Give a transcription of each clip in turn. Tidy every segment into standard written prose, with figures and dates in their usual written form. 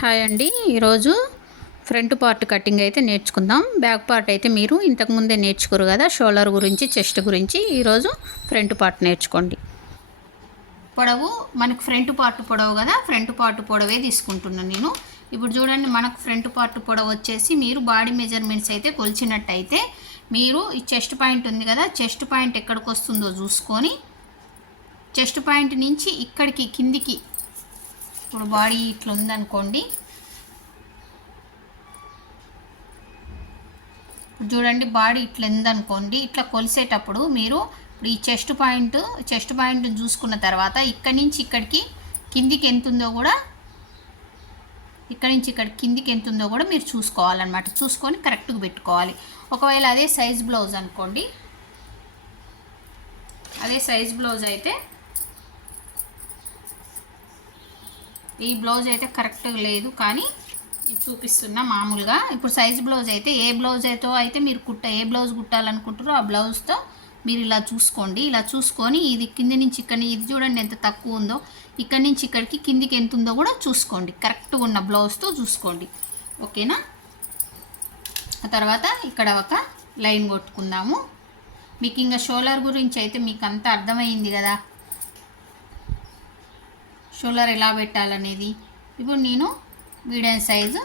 Hi అండి. ఈరోజు front part cutting అయితే నేర్చుకుందాం. బ్యాక్ పార్ట్ అయితే మీరు ఇంతకుముందే నేర్చుకోరు కదా, షోల్డర్ గురించి, చెస్ట్ గురించి. ఈరోజు ఫ్రంట్ పార్ట్ నేర్చుకోండి. పొడవు మనకు ఫ్రంట్ పార్ట్ పొడవు కదా, ఫ్రంట్ పార్ట్ పొడవే తీసుకుంటున్నాను నేను. ఇప్పుడు చూడండి, మనకు ఫ్రంట్ పార్ట్ పొడవు వచ్చేసి మీరు బాడీ మెజర్మెంట్స్ అయితే కొలిచినట్టయితే మీరు ఈ చెస్ట్ పాయింట్ ఉంది కదా, చెస్ట్ పాయింట్ ఎక్కడికి వస్తుందో చూసుకొని చెస్ట్ పాయింట్ నుంచి ఇక్కడికి కిందికి, ఇప్పుడు బాడీ ఇట్లా ఉందనుకోండి, చూడండి బాడీ ఇట్లా ఉందనుకోండి, ఇట్లా కొలిసేటప్పుడు మీరు ఇప్పుడు ఈ చెస్ట్ పాయింట్ చూసుకున్న తర్వాత ఇక్కడి నుంచి ఇక్కడికి కిందికి ఎంత ఉందో కూడా, ఇక్కడి నుంచి ఇక్కడ కిందికి ఎంత ఉందో కూడా మీరు చూసుకోవాలన్నమాట. చూసుకొని కరెక్ట్గా పెట్టుకోవాలి. ఒకవేళ అదే సైజ్ బ్లౌజ్ అనుకోండి, అదే సైజ్ బ్లౌజ్ అయితే ఈ బ్లౌజ్ అయితే కరెక్ట్గా లేదు, కానీ చూపిస్తున్నా మామూలుగా. ఇప్పుడు సైజ్ బ్లౌజ్ అయితే ఏ బ్లౌజ్ అయితే మీరు ఏ బ్లౌజ్ కుట్టాలనుకుంటారో ఆ బ్లౌజ్తో మీరు ఇలా చూసుకోండి. ఇలా చూసుకొని ఇది కింది నుంచి ఇక్కడ, ఇది చూడండి ఎంత తక్కువ ఉందో, ఇక్కడి నుంచి ఇక్కడికి కిందికి ఎంత ఉందో కూడా చూసుకోండి. కరెక్ట్గా ఉన్న బ్లౌజ్తో చూసుకోండి, ఓకేనా. ఆ తర్వాత ఇక్కడ ఒక లైన్ కొట్టుకుందాము. మీకు ఇంకా షోల్డర్ గురించి అయితే మీకు అంతా అర్థమైంది కదా, షోల్డర్ ఎలా పెట్టాలనేది. ఇప్పుడు నేను మీడియం సైజు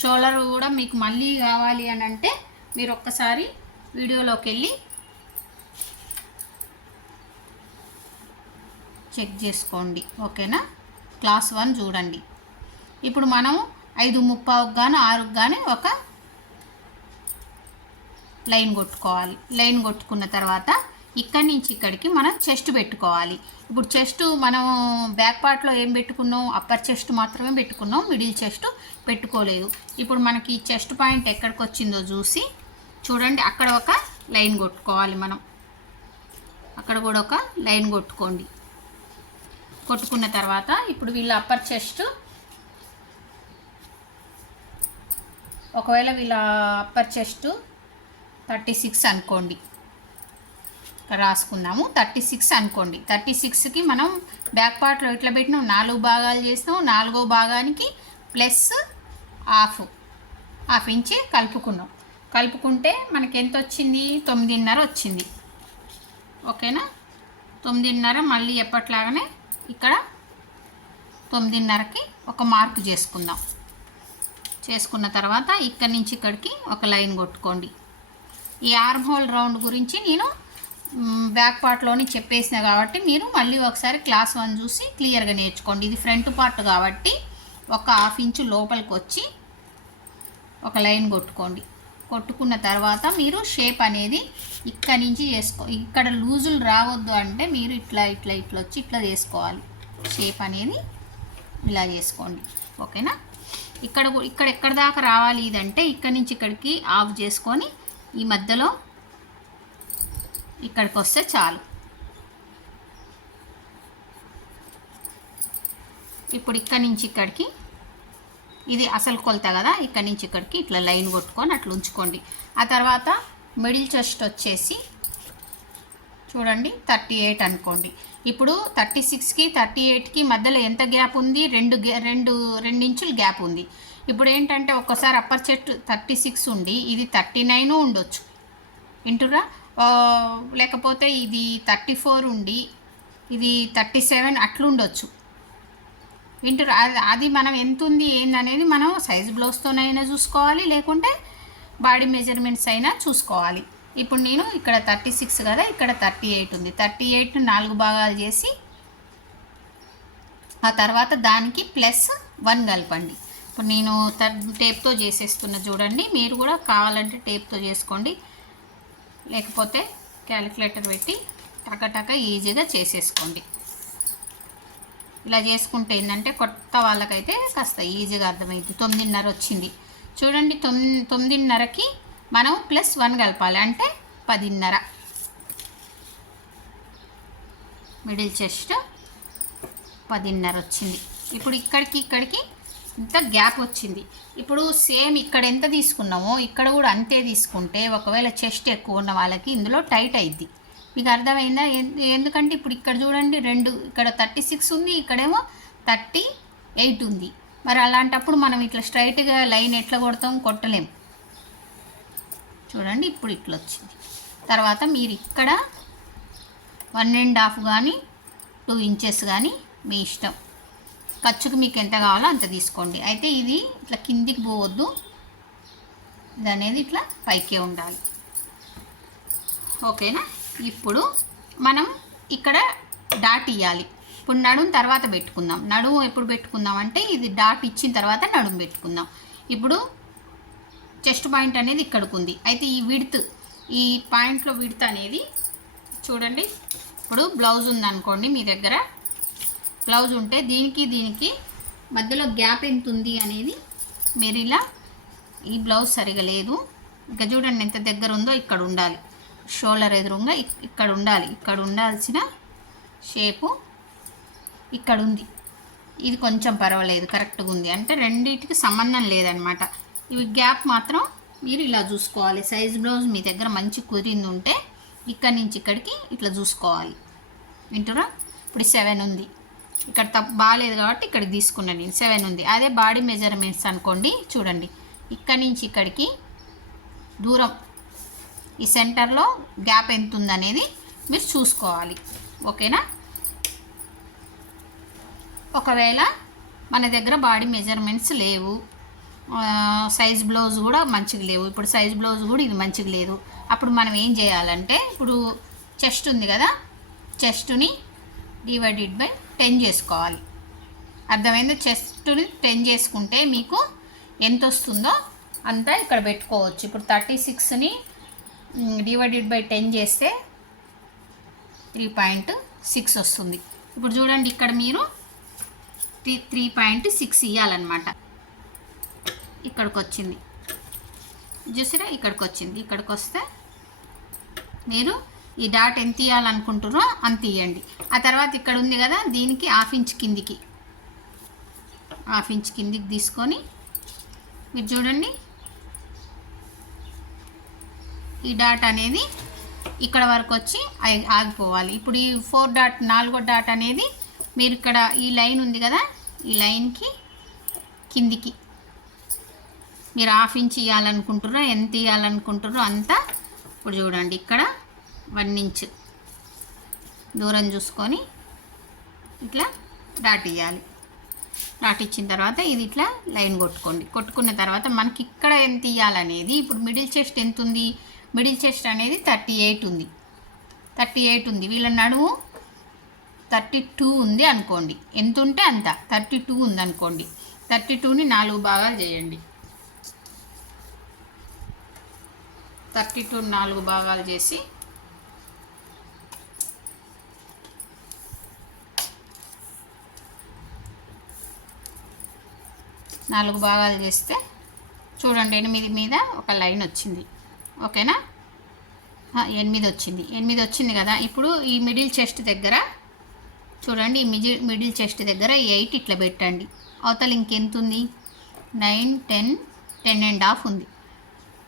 షోల్డర్ కూడా మీకు మళ్ళీ కావాలి అని అంటే మీరు ఒక్కసారి వీడియోలోకి వెళ్ళి చెక్ చేసుకోండి, ఓకేనా. క్లాస్ 1 చూడండి. ఇప్పుడు మనం 5:30 కానీ 6 కానీ ఒక లైన్ కొట్టుకోవాలి. లైన్ కొట్టుకున్న తర్వాత ఇక్కడి నుంచి ఇక్కడికి మనం చెస్ట్ పెట్టుకోవాలి. ఇప్పుడు చెస్ట్ మనం బ్యాక్ పార్ట్లో ఏం పెట్టుకున్నాం, అప్పర్ చెస్ట్ మాత్రమే పెట్టుకున్నాం, మిడిల్ చెస్ట్ పెట్టుకోలేదు. ఇప్పుడు మనకి చెస్ట్ పాయింట్ ఎక్కడికి వచ్చిందో చూసి చూడండి, అక్కడ ఒక లైన్ కొట్టుకోవాలి మనం. అక్కడ కూడా ఒక లైన్ కొట్టుకోండి. కొట్టుకున్న తర్వాత ఇప్పుడు వీళ్ళ అప్పర్ చెస్ట్, ఒకవేళ వీళ్ళ అప్పర్ చెస్ట్ 36 అనుకోండి, రాసుకుందాము. 36 అనుకోండి. 36కి మనం బ్యాక్ పార్ట్లో ఇట్లా పెట్టినాం, 4 భాగాలు చేసినాం. 4వ భాగానికి ప్లస్ హాఫ్ ఇంచి కలుపుకున్నాం. కలుపుకుంటే మనకి ఎంత వచ్చింది, 9:30 వచ్చింది, ఓకేనా. 9:30 మళ్ళీ ఎప్పట్లాగానే ఇక్కడ 9:30కి ఒక మార్క్ చేసుకుందాం. చేసుకున్న తర్వాత ఇక్కడి నుంచి ఇక్కడికి ఒక లైన్ కొట్టుకోండి. ఈ ఆర్మ్ హోల్ రౌండ్ గురించి నేను బ్యాక్ పార్ట్లోని చెప్పేసిన కాబట్టి మీరు మళ్ళీ ఒకసారి క్లాస్ 1 చూసి క్లియర్గా నేర్చుకోండి. ఇది ఫ్రంట్ పార్ట్ కాబట్టి ఒక హాఫ్ ఇంచు లోపలికి వచ్చి ఒక లైన్ కొట్టుకోండి. కొట్టుకున్న తర్వాత మీరు షేప్ అనేది ఇక్కడి నుంచి ఇక్కడ లూజులు రావద్దు అంటే మీరు ఇట్లా వచ్చి ఇట్లా చేసుకోవాలి. షేప్ అనేది ఇలా చేసుకోండి, ఓకేనా. ఇక్కడ ఎక్కడ దాకా రావాలి ఇదంటే ఇక్కడి నుంచి ఇక్కడికి ఆఫ్ చేసుకొని ఈ మధ్యలో ఇక్కడికి వస్తే చాలు. ఇప్పుడు ఇక్కడి నుంచి ఇక్కడికి ఇది అసలు కొలత కదా, ఇక్కడి నుంచి ఇక్కడికి ఇట్లా లైన్ కొట్టుకొని అట్లా ఉంచుకోండి. ఆ తర్వాత మిడిల్ చెస్ట్ వచ్చేసి చూడండి 38 అనుకోండి. ఇప్పుడు 36కి 38కి మధ్యలో ఎంత గ్యాప్ ఉంది, 2 ఇంచులు గ్యాప్ ఉంది. ఇప్పుడు ఏంటంటే ఒక్కసారి అప్పర్ చెస్ట్ 36 ఉండి ఇది 39 ఉండొచ్చు, వింటురా. లేకపోతే ఇది 34 ఉండి ఇది 37 అట్లుండొచ్చు, వింటురా. అది మనం ఎంత ఉంది ఏందనేది మనం సైజ్ బ్లౌజ్తోనైనా చూసుకోవాలి, లేకుంటే బాడీ మెజర్మెంట్స్ అయినా చూసుకోవాలి. ఇప్పుడు నేను ఇక్కడ 36 కదా, ఇక్కడ 38 ఉంది. 38ను 4 భాగాలు చేసి ఆ తర్వాత దానికి +1 కలపండి. ఇప్పుడు నేను టేప్తో చేసేస్తున్నా చూడండి. మీరు కూడా కావాలంటే టేప్తో చేసుకోండి, లేకపోతే క్యాలిక్యులేటర్ పెట్టి టక ఈజీగా చేసేసుకోండి. ఇలా చేసుకుంటే ఏంటంటే కొత్త వాళ్ళకైతే కాస్త ఈజీగా అర్థమైంది. 9:30 వచ్చింది చూడండి. 9:30కి మనం +1 కలపాలి అంటే 10:30. మిడిల్ చెస్ట్ 10:30 వచ్చింది. ఇప్పుడు ఇక్కడికి ఇంత గ్యాప్ వచ్చింది. ఇప్పుడు సేమ్ ఇక్కడ ఎంత తీసుకున్నామో ఇక్కడ కూడా అంతే తీసుకుంటే ఒకవేళ చెస్ట్ ఎక్కువ ఉన్న వాళ్ళకి ఇందులో టైట్ అయింది. మీకు అర్థమైందా? ఎందుకంటే ఇప్పుడు ఇక్కడ చూడండి, ఇక్కడ 36 ఉంది, ఇక్కడేమో 30 8 ఉంది. మరి అలాంటప్పుడు మనం ఇట్లా స్ట్రైట్గా లైన్ ఎట్లా కొడతాం? కొట్టలేం. చూడండి ఇప్పుడు ఇట్లా వచ్చింది. తర్వాత మీరు ఇక్కడ 1.5 కానీ 2 ఇంచెస్ కానీ మీ ఇష్టం, ఖర్చుకు మీకు ఎంత కావాలో అంత తీసుకోండి. అయితే ఇది ఇట్లా కిందికి పోవద్దు, ఇది అనేది ఇట్లా పైకే ఉండాలి. ఓకేనా? ఇప్పుడు మనం ఇక్కడ డాట్ ఇవ్వాలి. ఇప్పుడు నడుము తర్వాత పెట్టుకుందాం. నడుము ఎప్పుడు పెట్టుకుందాం అంటే ఇది డాట్ ఇచ్చిన తర్వాత నడుము పెట్టుకుందాం. ఇప్పుడు చెస్ట్ పాయింట్ అనేది ఇక్కడికి ఉంది. అయితే ఈ విడ్త్, ఈ పాయింట్లో విడ్త్ అనేది చూడండి. ఇప్పుడు బ్లౌజ్ ఉందనుకోండి, మీ దగ్గర బ్లౌజ్ ఉంటే దీనికి మధ్యలో గ్యాప్ ఎంత ఉంది అనేది మీరు ఇలా, ఈ బ్లౌజ్ సరిగా లేదు, ఇంకా చూడండి ఎంత దగ్గర ఉందో ఇక్కడ ఉండాలి. షోల్డర్ ఎదురుగా ఇక్కడ ఉండాలి. ఇక్కడ ఉండాల్సిన షేపు ఇక్కడ ఉంది. ఇది కొంచెం పర్వాలేదు, కరెక్ట్గా ఉంది. అంటే రెండింటికి సంబంధం లేదనమాట. ఇవి గ్యాప్ మాత్రం మీరు ఇలా చూసుకోవాలి. సైజ్ బ్లౌజ్ మీ దగ్గర మంచి కుదిరింది ఉంటే ఇక్కడి నుంచి ఇక్కడికి ఇట్లా చూసుకోవాలి. వింటురా? ఇప్పుడు 7 ఉంది, ఇక్కడ బాగాలేదు కాబట్టి ఇక్కడికి తీసుకున్నాను నేను. 7 ఉంది. అదే బాడీ మెజర్మెంట్స్ అనుకోండి, చూడండి ఇక్కడి నుంచి ఇక్కడికి దూరం, ఈ సెంటర్లో గ్యాప్ ఎంత ఉందనేది మీరు చూసుకోవాలి. ఓకేనా? ఒకవేళ మన దగ్గర బాడీ మెజర్మెంట్స్ లేవు, సైజ్ బ్లౌజ్ కూడా మంచిగా లేవు, ఇప్పుడు సైజ్ బ్లౌజ్ కూడా ఇది మంచిగా లేదు, అప్పుడు మనం ఏం చేయాలంటే, ఇప్పుడు చెస్ట్ ఉంది కదా, చెస్ట్ని /10 చేసుకోవాలి. అర్థమైందో? చెస్ట్ని 10 చేసుకుంటే మీకు ఎంత వస్తుందో అంతా ఇక్కడ పెట్టుకోవచ్చు. ఇప్పుడు 36ని /10 చేస్తే 3.6 వస్తుంది. ఇప్పుడు చూడండి ఇక్కడ మీరు 3.6 ఇవ్వాలన్నమాట. ఇక్కడికి వచ్చింది చూసారా? ఇక్కడికి వచ్చింది. ఇక్కడికి వస్తే మీరు ఈ డాట్ ఎంత ఇవ్వాలనుకుంటున్నారో అంత ఇవ్వండి. ఆ తర్వాత ఇక్కడ ఉంది కదా, దీనికి 1/2 ఇంచ్ కిందికి, 1/2 ఇంచ్ కిందికి తీసుకొని మీరు చూడండి ఈ డాట్ అనేది ఇక్కడ వరకు వచ్చి ఆగిపోవాలి. ఇప్పుడు ఈ 4 డాట్, 4వ డాట్ అనేది మీరు ఇక్కడ ఈ లైన్ ఉంది కదా, ఈ లైన్కి కిందికి మీరు 1/2 ఇంచ్ ఇవ్వాలనుకుంటున్నారో, ఎంత ఇవ్వాలనుకుంటున్నారో అంతా. ఇప్పుడు చూడండి ఇక్కడ 1 ఇంచ్ దూరం చూసుకొని ఇట్లా డాట్ ఇవ్వాలి. డాట్ ఇచ్చిన తర్వాత ఇది ఇట్లా లైన్ కొట్టుకోండి. కొట్టుకున్న తర్వాత మనకి ఇక్కడ ఎంత ఇవ్వాలనేది, ఇప్పుడు మిడిల్ చెస్ట్ ఎంత ఉంది? మిడిల్ చెస్ట్ అనేది 38 ఉంది. 38 ఉంది. వీళ్ళ నడుము 32 ఉంది అనుకోండి. ఎంత ఉంటే అంత, 32 ఉంది అనుకోండి. 32ని 4 భాగాలు చేయండి. 32ని 4 భాగాలు చేసి చేస్తే చూడండి 8 మీద ఒక లైన్ వచ్చింది. ఓకేనా? 8 వచ్చింది. 8 వచ్చింది కదా. ఇప్పుడు ఈ మిడిల్ చెస్ట్ దగ్గర చూడండి, ఈ మిడిల్ చెస్ట్ దగ్గర 8 ఇట్లా పెట్టండి. అవతల ఇంకెంత ఉంది? 9, 10, 10.5 ఉంది.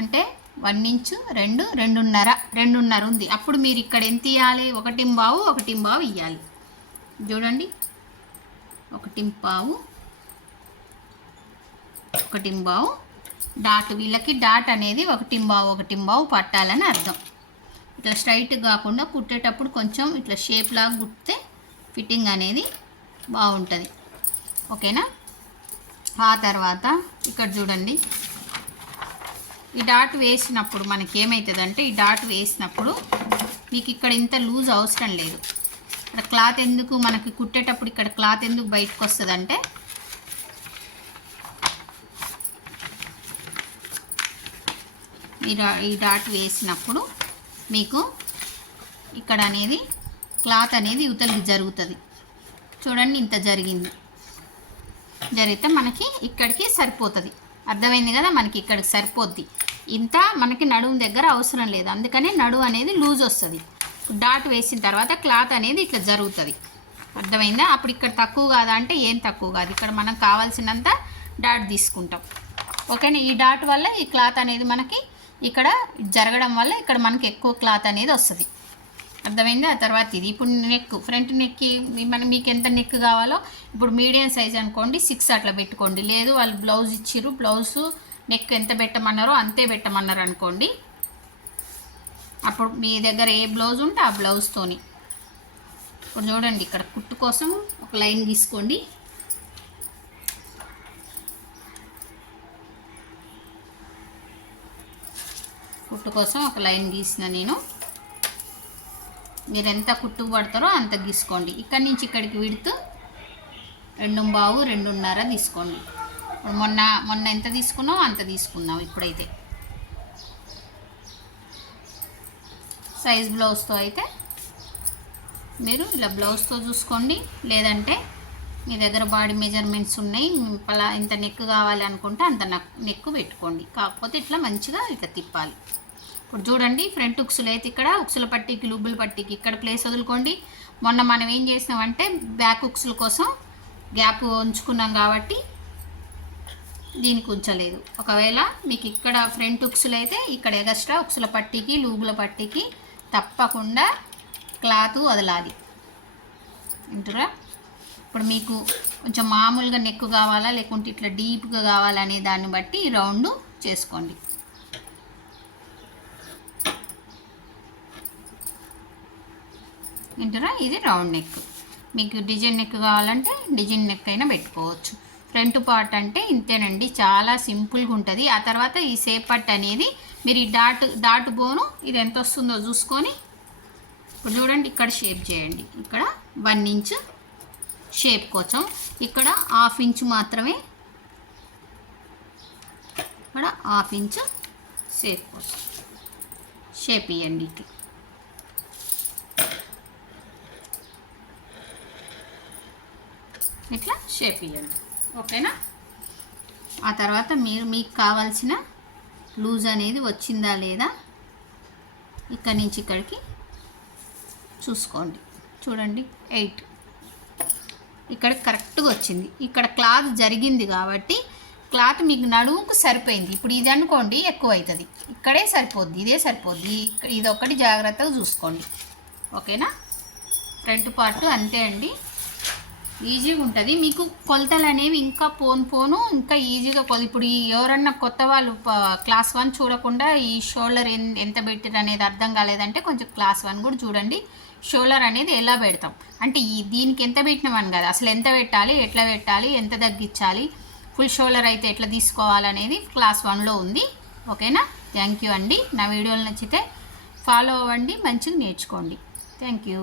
అంటే 1 ఇంచు 2, 2.5 ఉంది. అప్పుడు మీరు ఇక్కడ ఎంత ఇవ్వాలి? 1.5 ఇవ్వాలి. చూడండి 1.5 డాట్. వీళ్ళకి డాట్ అనేది 1.5 పట్టాలని అర్థం. ఇట్లా స్ట్రైట్ కాకుండా కుట్టేటప్పుడు కొంచెం ఇట్లా షేప్ లాగా కుట్టితే ఫిట్టింగ్ అనేది బాగుంటుంది. ఓకేనా? ఆ తర్వాత ఇక్కడ చూడండి, ఈ డాట్ వేసినప్పుడు మనకి ఏమవుతుందంటే, ఈ డాట్ వేసినప్పుడు మీకు ఇక్కడ ఇంత లూజ్ అవసరం లేదు. ఇక్కడ క్లాత్ ఎందుకు మనకి కుట్టేటప్పుడు ఇక్కడ క్లాత్ ఎందుకు బయటకు వస్తుందంటే, ఈ డాట్ వేసినప్పుడు మీకు ఇక్కడ అనేది క్లాత్ అనేది యువతలకి జరుగుతుంది. చూడండి ఇంత జరిగితే మనకి ఇక్కడికి సరిపోతుంది. అర్థమైంది కదా? మనకి ఇక్కడికి సరిపోద్ది. ఇంత మనకి నడుము దగ్గర అవసరం లేదు. అందుకనే నడుము అనేది లూజ్ వస్తుంది. డాట్ వేసిన తర్వాత క్లాత్ అనేది ఇట్లా జరుగుతుంది. అర్థమైందా? అప్పుడు ఇక్కడ తక్కువ కాదా అంటే ఏం తక్కువ కాదు. ఇక్కడ మనం కావాల్సినంత డాట్ తీసుకుంటాం. ఓకేనా? ఈ డాట్ వల్ల ఈ క్లాత్ అనేది మనకి ఇక్కడ జరగడం వల్ల ఇక్కడ మనకి ఎక్కువ క్లాత్ అనేది వస్తుంది. అర్థమైంది. ఆ తర్వాత ఇది ఇప్పుడు నెక్, ఫ్రంట్ నెక్కి మీకు ఎంత నెక్ కావాలో, ఇప్పుడు మీడియం సైజ్ అనుకోండి 6 అట్లా పెట్టుకోండి. లేదు వాళ్ళు బ్లౌజ్ ఇచ్చిర్రు, బ్లౌజ్ నెక్ ఎంత పెట్టమన్నారో అంతే పెట్టమన్నారు అనుకోండి, అప్పుడు మీ దగ్గర ఏ బ్లౌజ్ ఉంటే ఆ బ్లౌజ్తోని. ఇప్పుడు చూడండి, ఇక్కడ కుట్టు కోసం ఒక లైన్ గీసుకోండి. కుట్టు కోసం ఒక లైన్ గీసిన నేను. మీరు ఎంత కుట్టుకు పడతారో అంత గీసుకోండి. ఇక్కడి నుంచి ఇక్కడికి విడుతూ 2.5 2.5 తీసుకోండి. మొన్న ఎంత తీసుకున్నాం అంత తీసుకున్నాం. ఇప్పుడైతే సైజ్ బ్లౌజ్తో అయితే మీరు ఇలా బ్లౌజ్తో చూసుకోండి. లేదంటే మీ దగ్గర బాడీ మెజర్మెంట్స్ ఉన్నాయి, ఇంత నెక్ కావాలి అనుకుంటే అంత నెక్ పెట్టుకోండి. కాకపోతే ఇట్లా మంచిగా ఇట్లా తిప్పాలి. ఇప్పుడు చూడండి, ఫ్రంట్ ఉక్సులు అయితే ఇక్కడ ఉక్సుల పట్టీకి, లూబుల పట్టీకి ఇక్కడ ప్లేస్ వదులుకోండి. మొన్న మనం ఏం చేసినామంటే బ్యాక్ ఉక్సుల కోసం గ్యాప్ ఉంచుకున్నాం కాబట్టి దీనికి ఉంచలేదు. ఒకవేళ మీకు ఇక్కడ ఫ్రంట్ ఉక్సులు అయితే ఇక్కడ ఎగస్ట్రా ఉక్సుల పట్టీకి, లూబుల పట్టీకి తప్పకుండా క్లాత్ వదలాలి. వింటురా? ఇప్పుడు మీకు కొంచెం మామూలుగా నెక్ కావాలా లేకుంటే ఇట్లా డీప్గా కావాలనే దాన్ని బట్టి రౌండ్ చేసుకోండి. వింటురా? ఇది రౌండ్ నెక్. మీకు డిజైన్ నెక్ కావాలంటే డిజైన్ నెక్ అయినా పెట్టుకోవచ్చు. ఫ్రంట్ పార్ట్ అంటే ఇంతేనండి, చాలా సింపుల్గా ఉంటుంది. ఆ తర్వాత ఈ సేప్ పట్ అనేది మీరు ఈ డాట్ బోను ఇది ఎంత వస్తుందో చూసుకొని ఇప్పుడు చూడండి, ఇక్కడ షేప్ చేయండి. ఇక్కడ 1 ఇంచ్ షేప్ కోసం, ఇక్కడ 1/2 ఇంచ్ మాత్రమే, ఇక్కడ 1/2 ఇంచ్ షేప్ కోసం షేప్ ఇవ్వండి. ఇట్లా షేప్ ఇవ్వండి. ఓకేనా? ఆ తర్వాత మీకు కావాల్సిన లూజ్ అనేది వచ్చిందా లేదా ఇక్కడి నుంచి ఇక్కడికి చూసుకోండి. చూడండి 8 ఇక్కడ కరెక్ట్గా వచ్చింది. ఇక్కడ క్లాత్ జరిగింది కాబట్టి క్లాత్ మీకు నడుముకు సరిపోయింది. ఇప్పుడు ఇది అనుకోండి ఎక్కువ అవుతుంది, ఇక్కడే సరిపోద్ది, ఇదే సరిపోద్ది. ఇది ఒకటి జాగ్రత్తగా చూసుకోండి. ఓకేనా? ఫ్రంట్ పార్ట్ అంతే అండి, ఈజీగా ఉంటుంది. మీకు కొలతలు అనేవి ఇంకా పోను ఇంకా ఈజీగా ఇప్పుడు ఎవరన్నా కొత్త వాళ్ళు క్లాస్ 1 చూడకుండా ఈ షోల్డర్ ఎంత పెట్టారు అనేది అర్థం కాలేదంటే కొంచెం క్లాస్ 1 కూడా చూడండి. షోల్డర్ అనేది ఎలా పెడతాం అంటే దీనికి ఎంత పెట్టినామని కదా, అసలు ఎంత పెట్టాలి, ఎట్లా పెట్టాలి, ఎంత తగ్గించాలి, ఫుల్ షోల్డర్ అయితే ఎట్లా తీసుకోవాలనేది క్లాస్ 1లో ఉంది. ఓకేనా? థ్యాంక్ యూ అండి. నా వీడియోలు నచ్చితే ఫాలో అవ్వండి, మంచిగా నేర్చుకోండి. Thank you.